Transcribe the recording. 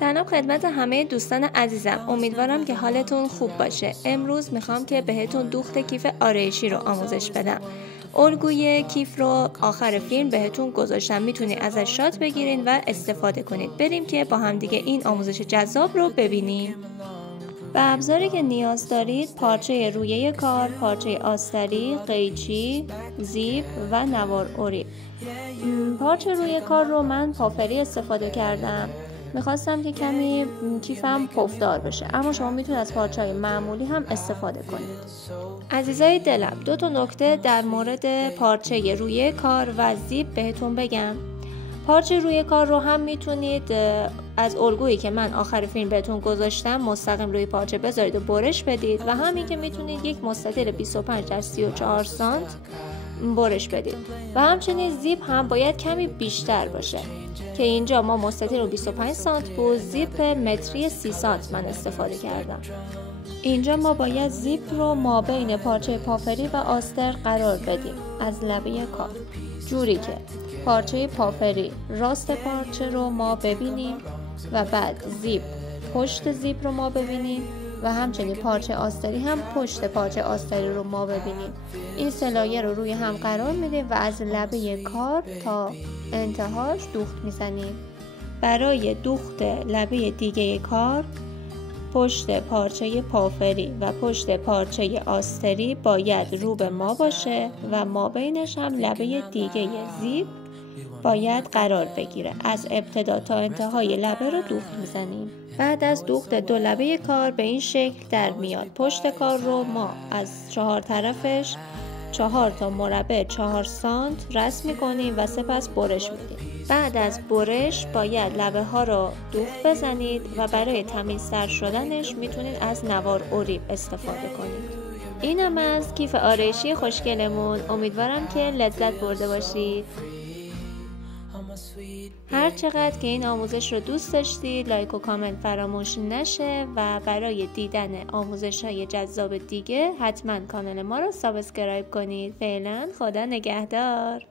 سلام خدمت همه دوستان عزیزم، امیدوارم که حالتون خوب باشه. امروز میخوام که بهتون دوخت کیف آرایشی رو آموزش بدم. الگوی کیف رو آخر فیلم بهتون گذاشتم، میتونید ازش شات بگیرین و استفاده کنید. بریم که با هم دیگه این آموزش جذاب رو ببینیم. و ابزاری که نیاز دارید: پارچه رویه کار، پارچه آستری، قیچی، زیپ و نوار اوریب. پارچه رویه کار رو من پافری استفاده کردم. میخواستم که کمی کیفم پفدار بشه، اما شما میتونید از پارچه‌های معمولی هم استفاده کنید. عزیزای دلم، 2 نکته در مورد پارچه رویه کار و زیپ بهتون بگم. پارچه روی کار رو هم میتونید از الگویی که من آخر فیلم بهتون گذاشتم مستقیم روی پارچه بذارید و برش بدید و همین که میتونید یک مستطیل 25 در 34 سانت برش بدید. و همچنین زیپ هم باید کمی بیشتر باشه که اینجا ما مستطیل رو 25 سانت بود، زیپ متری 30 سانت من استفاده کردم. اینجا ما باید زیپ رو مابین پارچه پافری و آستر قرار بدیم از لبه کار، جوری که پارچه پافری راست پارچه رو ما ببینیم و بعد زیپ پشت زیپ رو ما ببینیم و همچنین پارچه آستری هم پشت پارچه آستری رو ما ببینیم. این سه لایه رو روی هم قرار میدیم و از لبه کار تا انتهاش دوخت میزنیم. برای دوخت لبه دیگه کار، پشت پارچه پافری و پشت پارچه آستری باید رو به ما باشه و ما بینش هم لبه دیگه زیپ باید قرار بگیره. از ابتدا تا انتهای لبه رو دوخت میزنیم. بعد از دوخت 2 لبه کار به این شکل در میاد. پشت کار رو ما از 4 طرفش 4 تا مربع 4 سانت رسم میکنیم و سپس برش میدیم. بعد از برش باید لبه ها رو دوخت بزنید و برای تمیزتر شدنش میتونید از نوار اوریب استفاده کنید. اینم از کیف آرایشی خوشگلمون. امیدوارم که لذت برده باشید. هر چقدر که این آموزش رو دوست داشتید لایک و کامنت فراموش نشه و برای دیدن آموزش های جذاب دیگه حتما کانال ما رو سابسکرایب کنید. فعلا خدا نگهدار.